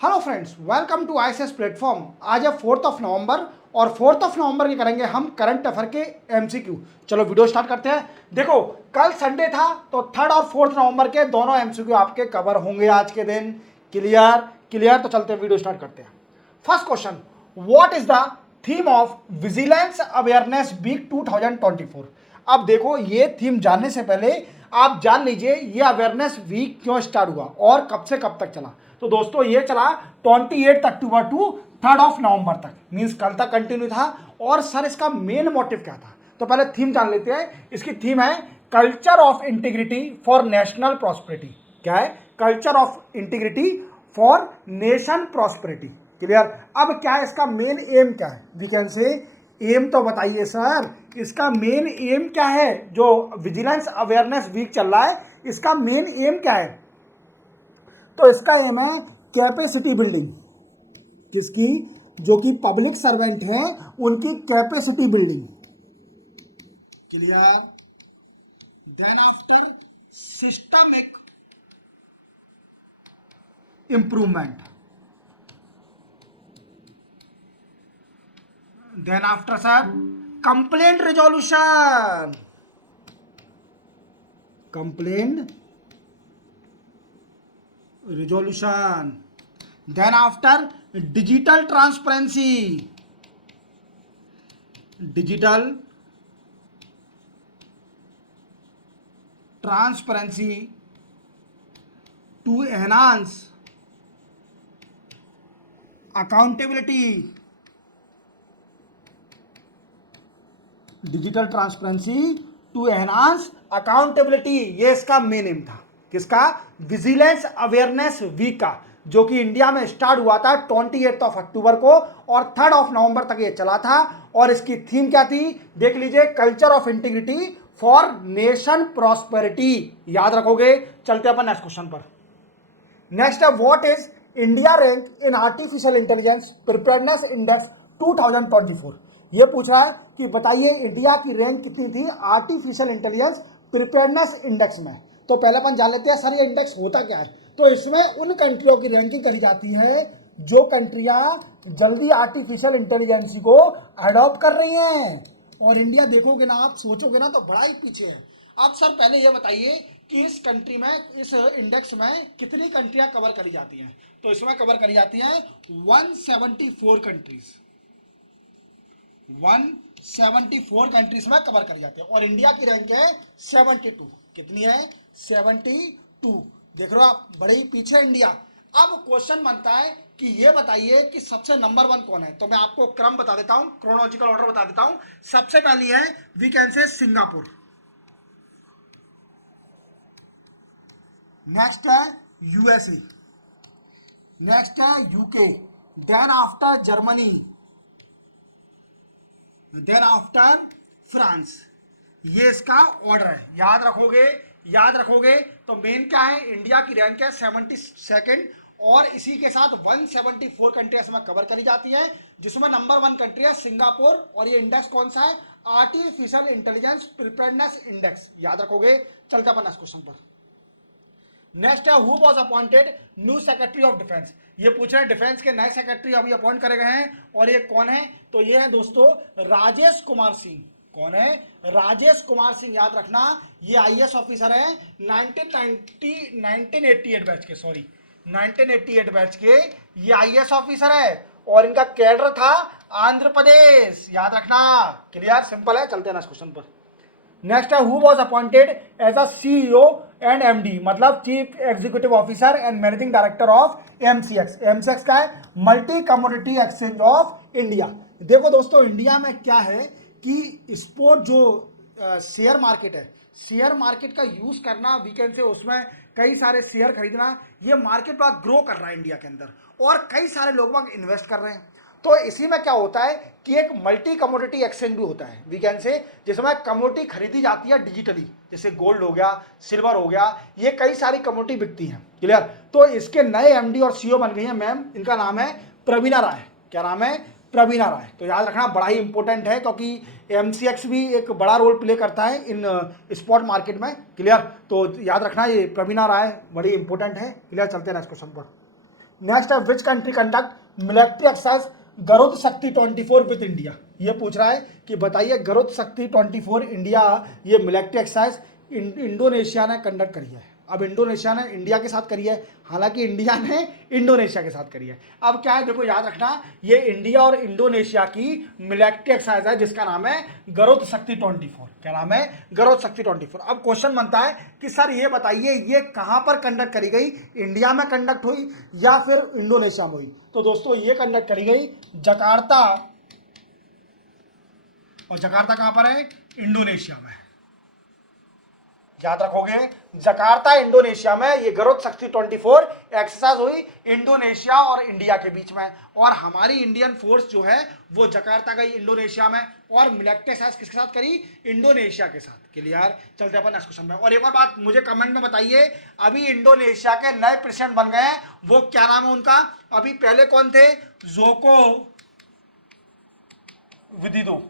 Hello friends, welcome to ISS platform. आज है 4 नवंबर और 4 नवंबर की करेंगे हम करंट अफेयर के एमसीक्यू। चलो वीडियो स्टार्ट करते हैं। देखो, कल संडे था तो 3 और 4 नवंबर के दोनों एमसीक्यू आपके कवर होंगे आज के दिन। Clear clear. तो चलते हैं, वीडियो स्टार्ट करते हैं। First question, what is the theme of vigilance awareness week 2024। अब देखो, ये थीम जानने से पहले आप जान लीजिए ये अवेयरनेस वीक क्यों स्टार्ट हुआ और कब से कब तक चला। तो दोस्तों ये चला 28 अक्टूबर टू 3 नवंबर तक, मींस कल तक कंटिन्यू था। और सर इसका मेन मोटिव क्या था, तो पहले थीम जान लेते हैं। इसकी थीम है culture of integrity for national prosperity. क्या है? Culture of integrity for nation prosperity. Clear. अब क्या है इसका मेन एम, क्या है? वी कैन से एम तो बताइए सर, इसका मेन एम क्या है? जो विजिलेंस अवेयरनेस वीक चल रहा है, इसका मेन एम क्या है? तो इसका एम है कैपेसिटी बिल्डिंग। किसकी? जो कि पब्लिक सर्वेंट हैं उनकी capacity building. Clear. Then after systemic improvement. Then after sir complaint resolution. Complaint resolution. Then after digital transparency. Digital transparency to enhance accountability. Digital transparency to enhance accountability, ये इसका main M था। किसका? Vigilance awareness week का, जो कि India में start हुआ था 28 अक्टूबर को और 3 नवंबर तक ये चला था। और इसकी थीम क्या थी? देख लीजिए, culture of integrity for nation prosperity. याद रखोगे। चलते अपन नेक्स्ट क्वेश्चन पर। नेक्स्ट है, what is India rank in artificial intelligence preparedness index 2024। ये पूछ रहा है कि बताइए इंडिया की रैंक कितनी थी आर्टिफिशियल इंटेलिजेंस प्रिपेयर्डनेस इंडेक्स में। तो पहले अपन जान लेते हैं सर ये इंडेक्स होता क्या है। तो इसमें उन कंट्रियों की रैंकिंग करी जाती है जो कंट्रियां जल्दी आर्टिफिशियल इंटेलिजेंस को अडॉप्ट कर रही हैं। और इंडिया देखोगे ना, आप सोचोगे ना, तो बड़ा ही पीछे है। आप सर पहले ये बताइए कि इस कंट्री में, इस इंडेक्स में कितनी कंट्रियां कवर करी जाती हैं। तो इसमें कवर करी जाती हैं 174 कंट्रीज। 174 कंट्रीज में कवर करी जाती है और इंडिया की रैंक है 72। कितनी है? 72। देख रहे हो आप, बड़े ही पीछे इंडिया। अब क्वेश्चन बनता है कि ये बताइए कि सबसे नंबर 1 कौन है। तो मैं आपको क्रम बता देता हूं, क्रोनोलॉजिकल ऑर्डर बता देता हूं। सबसे पहली है, we can say Singapore. Next है यूएसए। नेक्स्ट है UK. Then after Germany. Then after France. ये इसका ऑर्डर है। याद रखोगे। याद रखोगे। तो मेन क्या है? इंडिया की रैंक है 72 और इसी के साथ 174 कंट्रीज में कवर करी जाती है, जिसमें नंबर 1 कंट्री है सिंगापुर। और ये इंडेक्स कौन सा है? Artificial intelligence preparedness index. याद रखोगे। चलते अपन नेक्स्ट क्वेश्चन पर। नेक्स्ट है, who was appointed new secretary of defence. ये पूछ रहे हैं डिफेंस के नए सेक्रेटरी अभी अपॉइंट करे गए हैं और ये कौन है? तो ये है दोस्तों राजेश कुमार सिंह। कौन है? राजेश कुमार सिंह। याद रखना, ये आईएएस ऑफिसर है 1988 बैच के, सॉरी 1988 बैच के ये आईएएस ऑफिसर है और इनका कैडर था आंध्र प्रदेश। याद रखना। क्लियर, सिंपल है। चलते हैं नेक्स्ट क्वेश्चन पर। नेक्स्ट है, who was appointed as a CEO and MD, मतलब chief executive officer and managing director of MCX. MCX का है multi commodity exchange of India. देखो दोस्तों, इंडिया में क्या है कि स्पोर्ट जो शेयर मार्केट है, शेयर मार्केट का यूज करना, वीकेंड से उसमें कई सारे शेयर खरीदना, ये मार्केट बड़ा ग्रो कर रहा है इंडिया के अंदर और कई सारे लोग इन्वेस्ट कर रहे हैं। तो इसी में क्या होता है कि एक मल्टी कमोडिटी एक्सचेंज भी होता है वीकेंड से, जिसमें कमोडिटी खरीदी जाती है डिजिटली, जैसे गोल्ड हो गया, सिल्वर हो गया, ये कई सारी कमोडिटी बिकती हैं। क्लियर। तो इसके नए एमडी और सीईओ बन गई हैं मैम, इनका नाम है प्रवीणा राय। क्या नाम है? प्रवीणा राय। तो याद रखना, बड़ा ही इंपॉर्टेंट है क्योंकि एमसीएक्स भी एक बड़ा रोल प्ले करता है इन स्पॉट मार्केट में। क्लियर। तो याद रखना, ये प्रवीणा राय बड़ी इंपॉर्टेंट है। क्लियर। चलते हैं नेक्स्ट क्वेश्चन पर। नेक्स्ट है which country conduct military exercise Garud Shakti 24 with India. ये पूछ रहा है कि बताइए गरुड़ शक्ति 24 इंडिया ये मिलिट्री एक्सरसाइज इंडोनेशिया ने कंडक्ट करी है। अब इंडोनेशिया ने इंडिया के साथ करी है, हालांकि इंडिया ने इंडोनेशिया के साथ करी है। अब क्या है देखो याद रखना, ये इंडिया और इंडोनेशिया की मिलिट्री एक्सरसाइज है जिसका नाम है गरुड़ शक्ति 24। क्या नाम है? गरुड़ शक्ति 24। अब क्वेश्चन बनता है कि सर ये बताइए ये कहां पर कंडक्ट करी गई, इंडिया में कंडक्ट हुई या फिर इंडोनेशिया में हुई? तो दोस्तों ये कंडक्ट करी गई जकार्ता, और जकार्ता कहां पर है? इंडोनेशिया में। याद रखोगे, जकार्ता इंडोनेशिया में ये गरुड़ शक्ति 24 एक्सरसाइज हुई इंडोनेशिया और इंडिया के बीच में। और हमारी इंडियन फोर्स जो है वो जकार्ता गई इंडोनेशिया में, और मिलिट्री एक्सरसाइज किसके साथ करी? इंडोनेशिया के साथ। क्लियर? चलते अपन नेक्स्ट क्वेश्चन में। और एक और बात मुझे कमेंट में बताइए, अभी इंडोनेशिया के नए प्रेसिडेंट बन गए हैं, वो क्या नाम है उनका? अभी पहले कौन थे? Joko Widodo.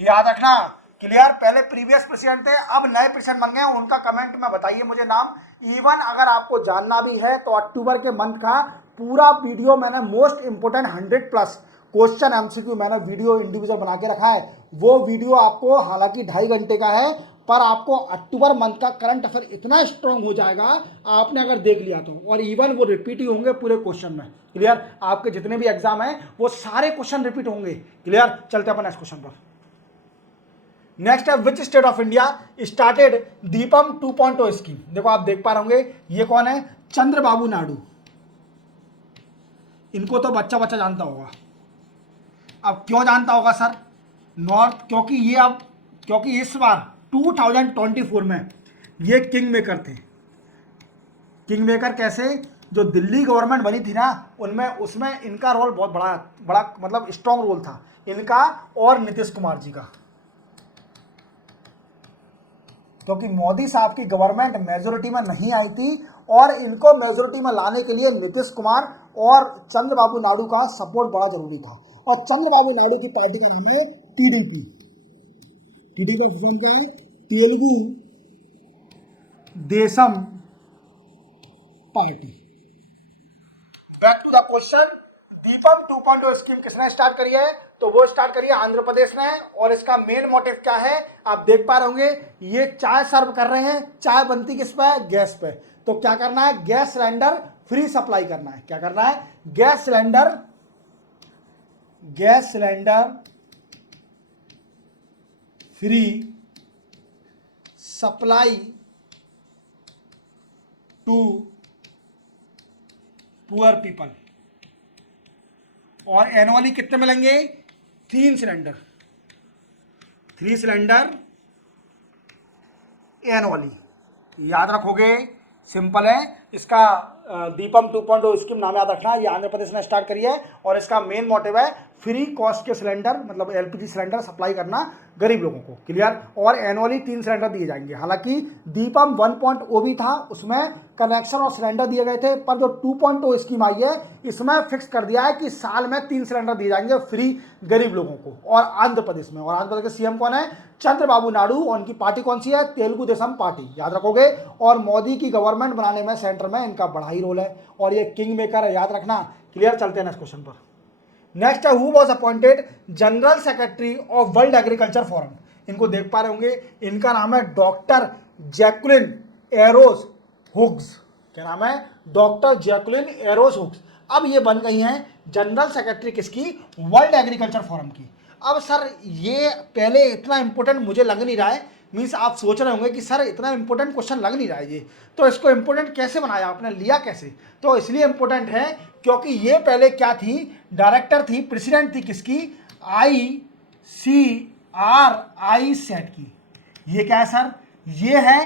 याद रखना। क्लियर? पहले प्रीवियस प्रेसिडेंट थे, अब नए प्रेसिडेंट बन गए, उनका कमेंट में बताइए मुझे नाम। इवन अगर आपको जानना भी है तो अक्टूबर के मंथ का पूरा वीडियो मैंने मोस्ट इंपोर्टेंट 100+ क्वेश्चन एमसीक्यू मैंने वीडियो इंडिविजुअल बना के रखा है। वो वीडियो आपको हालांकि 2.5 घंटे का है, पर आपको अक्टूबर मंथ का करंट अफेयर इतना स्ट्रांग हो जाएगा आपने अगर देख लिया तो, और इवन वो रिपीट ही होंगे पूरे क्वेश्चन में। क्लियर? आपके जितने भी एग्जाम है वो सारे क्वेश्चन रिपीट होंगे। क्लियर? चलते अपन नेक्स्ट क्वेश्चन पर। नेक्स्ट है which state of India started Deepam 2.0 scheme. देखो आप देख पा रहे होंगे ये कौन है? चंद्रबाबू नायडू। इनको तो बच्चा बच्चा जानता होगा। अब क्यों जानता होगा सर? नॉर्थ, क्योंकि इस बार 2024 में ये किंग मेकर थे। किंग मेकर कैसे? जो दिल्ली गवर्नमेंट बनी थी ना उनमें, उसमें इनका रोल बहुत बड़ा मतलब स्ट्रॉन्ग रोल था इनका और नीतीश कुमार जी का, क्योंकि मोदी साहब की गवर्नमेंट मेजोरिटी में नहीं आई थी और इनको मेजोरिटी में लाने के लिए नीतीश कुमार और चंद्रबाबू नायडू का सपोर्ट बड़ा जरूरी था। और चंद्रबाबू नायडू की पार्टी का नाम है टीडीपी। टीडीपी का फॉर्म क्या है? Telugu Desam Party. Back to the question, Deepam 2.0 scheme किसने स्टार्ट करी है? तो वो स्टार्ट करी है आंध्र प्रदेश ने। और इसका मेन मोटिव क्या है? आप देख पा रहे होंगे ये चाय सर्व कर रहे हैं। चाय बनती किस पे? गैस पे। तो क्या करना है? गैस सिलेंडर फ्री सप्लाई करना है। क्या करना है? Gas cylinder free supply to poor people. और एनुअली कितने मिलेंगे? 3 सिलेंडर एनुअली। याद रखोगे, सिंपल है। इसका दीपम 2.0 स्कीम नाम याद रखना। ये आंध्र प्रदेश ने स्टार्ट करी है और इसका मेन मोटिव है फ्री कॉस्ट के सिलेंडर मतलब एलपीजी सिलेंडर सप्लाई करना गरीब लोगों को। क्लियर? और एनुअली 3 सिलेंडर दिए जाएंगे। हालांकि दीपम 1.0 भी था, उसमें कनेक्शन और सिलेंडर दिए गए थे, पर जो 2.0 स्कीम आई है इसमें फिक्स कर दिया है कि साल में 3 सिलेंडर दिए जाएंगे फ्री गरीब लोगों को। और आंध्र प्रदेश में, और आंध्र प्रदेश के सीएम कौन है? चंद्रबाबू नायडू। और उनकी पार्टी कौन सी है? तेलुगु देशम पार्टी। याद रखोगे। और मोदी की गवर्नमेंट बनाने में सेंटर में इनका बड़ा ही रोल है और ये किंग मेकर है, याद रखना। क्लियर? चलते हैं नेक्स्ट क्वेश्चन पर। नेक्स्ट है who was appointed general secretary of world Agriculture forum. इनको देख पा रहे होंगे, इनका नाम है डॉक्टर जैकुलिन एरोज हुग्स। क्या नाम है? डॉक्टर जैकुलिन एरोज हुग्स। अब ये बन गई हैं जनरल सेक्रेटरी किसकी? वर्ल्ड एग्रीकल्चर फोरम की। अब सर ये पहले इतना इंपॉर्टेंट मुझे लग नहीं रहा है, मीन्स आप सोच रहे होंगे कि सर इतना इंपॉर्टेंट क्वेश्चन लग नहीं रहा है ये, तो इसको इंपॉर्टेंट कैसे बनाया आपने, लिया कैसे? तो इसलिए इंपॉर्टेंट है क्योंकि ये पहले क्या थी? डायरेक्टर थी, प्रेसिडेंट थी किसकी? ICRI सेट की। ये क्या है सर? ये है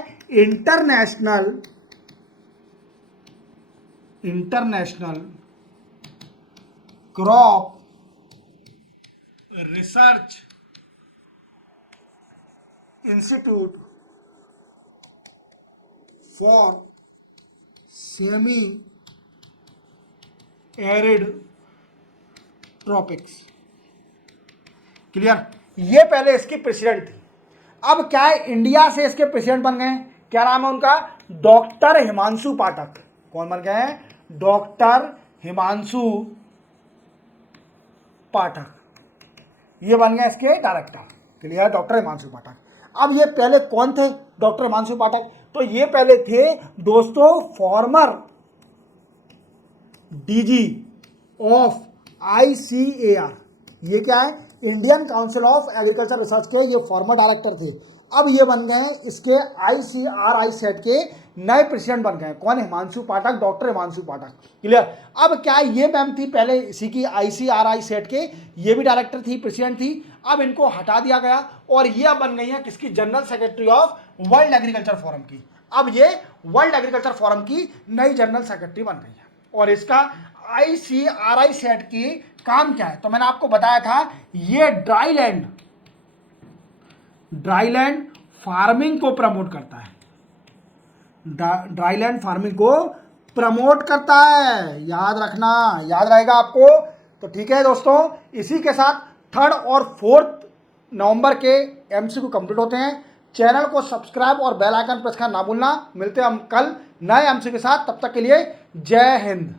international crop research institute for semi arid tropics. Clear? ये पहले इसकी प्रेसिडेंट थी। अब क्या है, इंडिया से इसके प्रेसिडेंट बन गए। क्या नाम है उनका? डॉक्टर हिमांशु पाठक। कौन बन गए हैं? डॉक्टर हिमांशु पाठक, ये बन गए इसके डायरेक्टर। क्लियर, डॉक्टर हिमांशु पाठक। अब ये पहले कौन थे डॉक्टर हिमांशु पाठक? तो ये पहले थे दोस्तों फॉर्मर डीजी ऑफ ICAR, ये क्या है, Indian council of agriculture research के ये फॉर्मर डायरेक्टर थे। अब ये बन गए इसके ICRI सेट के नए प्रेसिडेंट बन गए। कौन? हिमांशु पाठक, डॉक्टर हिमांशु पाठक। क्लियर। अब क्या ये मैम थी पहले इसी की ICRI सेट के, ये भी डायरेक्टर थी, प्रेसिडेंट थी। अब इनको हटा दिया गया और ये अब बन गई है किसकी? General secretary of world Agriculture Forum की। अब ये वर्ल्ड एग्रीकल्चर फोरम की नई जनरल सेक्रेटरी बन गई है। और इसका ICRI सेट की काम क्या है? तो मैंने आपको बताया था ये ड्राईलैंड फार्मिंग को प्रमोट करता है। ड्राईलैंड फार्मिंग को प्रमोट करता है, याद रखना, याद रहेगा आपको। तो ठीक है दोस्तों, इसी के साथ 3 और 4 नवंबर के MCQ कंप्लीट होते हैं। चैनल को सब्सक्राइब और बेल आइकन प्रेस करना ना भूलना। मिलते हैं हम कल नए MCQ के साथ, तब तक के लिए जय हिंद।